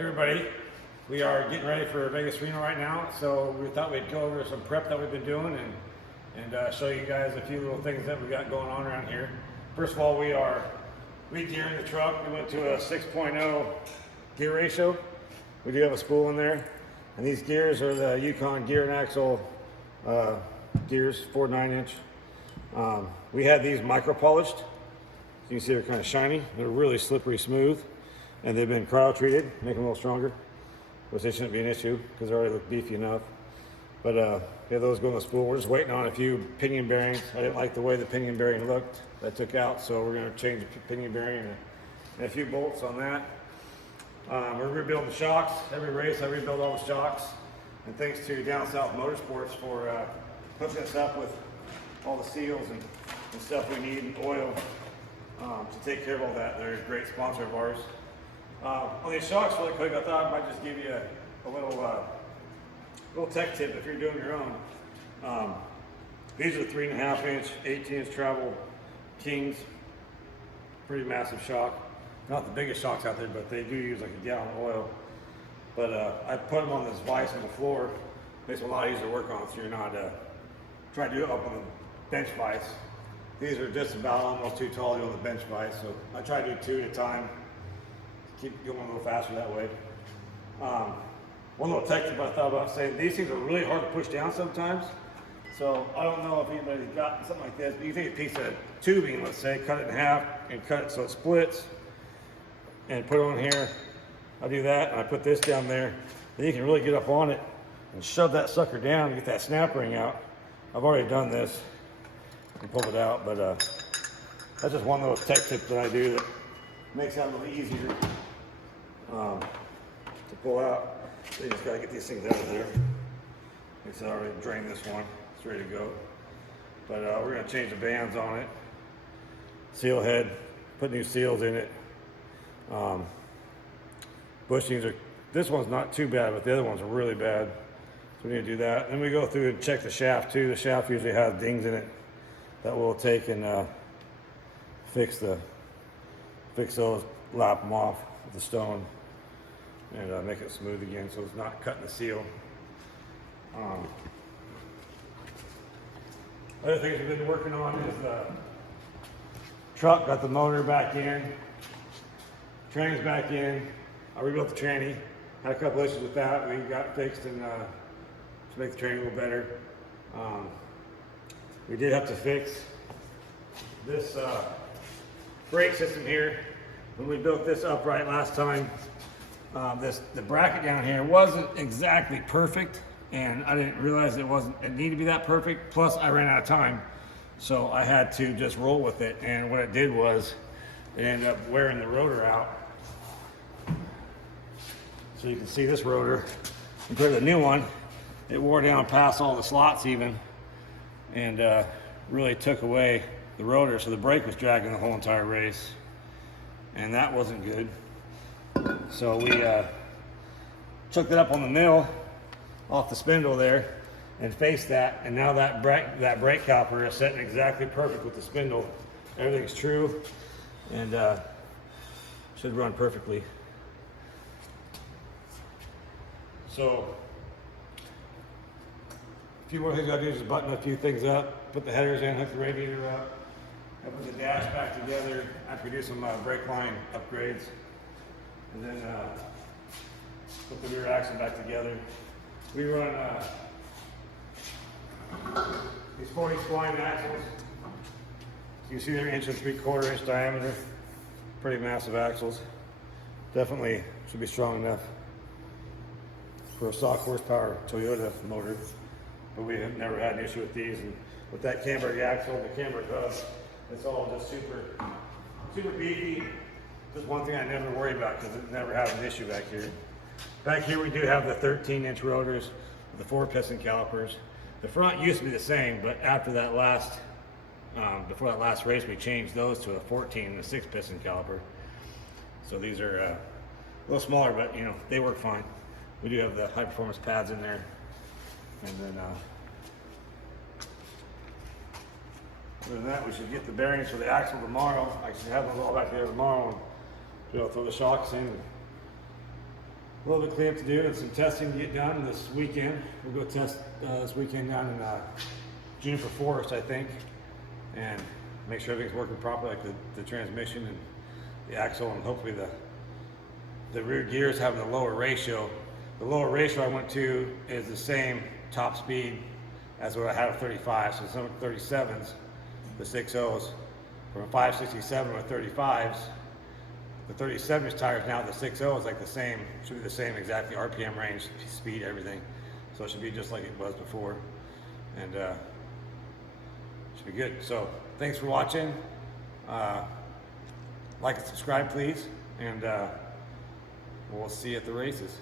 Everybody, we are getting ready for Vegas Reno right now, so we thought we'd go over some prep that we've been doing and show you guys a few little things that we got going on around here. First of all, we gearing the truck. We went to a 6.0 gear ratio. We do have a spool in there, and these gears are the Yukon gear and axle gears, 4 9-inch. We had these micro polished. You can see they're kind of shiny. They're really slippery smooth, and they've been cryo treated, make them a little stronger, which they shouldn't be an issue because they already look beefy enough. But yeah, those go in the spool. We're just waiting on a few pinion bearings. I didn't like the way the pinion bearing looked that took out, so we're going to change the pinion bearing and a few bolts on that. We're rebuilding the shocks. Every race I rebuild all the shocks, and thanks to Down South Motorsports for hooking us up with all the seals and stuff we need, and oil to take care of all that. They're a great sponsor of ours. On these shocks, really quick, I thought I might just give you a little tech tip if you're doing your own. These are 3.5-inch, 18-inch travel Kings. Pretty massive shock. Not the biggest shocks out there, but they do use like a gallon of oil. But I put them on this vise on the floor. Makes it a lot easier to work on, so you're not trying to do it up on the bench vise. These are just about almost too tall to do on the bench vise, so I try to do 2 at a time. Keep going a little faster that way. One little tech tip I thought about saying, these things are really hard to push down sometimes. So I don't know if anybody's got something like this, but you take a piece of tubing, let's say, cut it in half and cut it so it splits and put it on here. I do that and I put this down there. Then you can really get up on it and shove that sucker down and get that snap ring out. I've already done this and pulled it out, but that's just one little tech tip that I do that makes that a little easier to pull out. So you just gotta get these things out of there. I already drained this one, it's ready to go. But we're gonna change the bands on it. Seal head, put new seals in it. Bushings are, this one's not too bad, but the other ones are really bad. So we need to do that. Then we go through and check the shaft too. The shaft usually has dings in it that we'll take and fix those, lap them off with the stone, and make it smooth again so it's not cutting the seal. Other things we've been working on is the truck, got the motor back in, tranny's back in. I rebuilt the tranny, had a couple issues with that. We got fixed and to make the tranny a little better. We did have to fix this brake system here. When we built this upright last time, the bracket down here wasn't exactly perfect, and I didn't realize it needed to be that perfect. Plus I ran out of time, so I had to just roll with it. And what it did was it ended up wearing the rotor out. So you can see this rotor compared to the new one, it wore down past all the slots even, and really took away the rotor, so the brake was dragging the whole entire race, and that wasn't good. So we took it up on the mill off the spindle there and faced that, and now that brake caliper is setting exactly perfect with the spindle. Everything's true and should run perfectly. So a few more things I do is just button a few things up, put the headers in, hook the radiator up, I put the dash back together after we do some brake line upgrades, and then put the rear axle back together. We run these 40 spline axles. You can see they're 1 3/4 inch diameter. Pretty massive axles. Definitely should be strong enough for a stock horsepower Toyota motor, but we have never had an issue with these. And with that camber axle, the camber hub, it's all just super beefy. Just one thing I never worry about because it never had an issue back here. Back here we do have the 13-inch rotors with the 4 piston calipers. The front used to be the same, but after that before that last race, we changed those to a 14 and a 6 piston caliper. So these are a little smaller, but you know, they work fine. We do have the high performance pads in there. And then other than that, we should get the bearings for the axle tomorrow. I should have those all back there tomorrow. And throw the shocks in, a little bit of cleanup to do and some testing to get done this weekend. We'll go test this weekend down in Juniper Forest, I think, and make sure everything's working properly, like the transmission and the axle, and hopefully the rear gears having the lower ratio. The lower ratio I went to is the same top speed as what I had with 35. So some 37s, the 6.0s, from a 567 with 35s. The 37-inch tires now, the 6.0 is like the same, should be the same exactly RPM range, speed, everything. So it should be just like it was before, and should be good. So thanks for watching. Like and subscribe, please, and we'll see you at the races.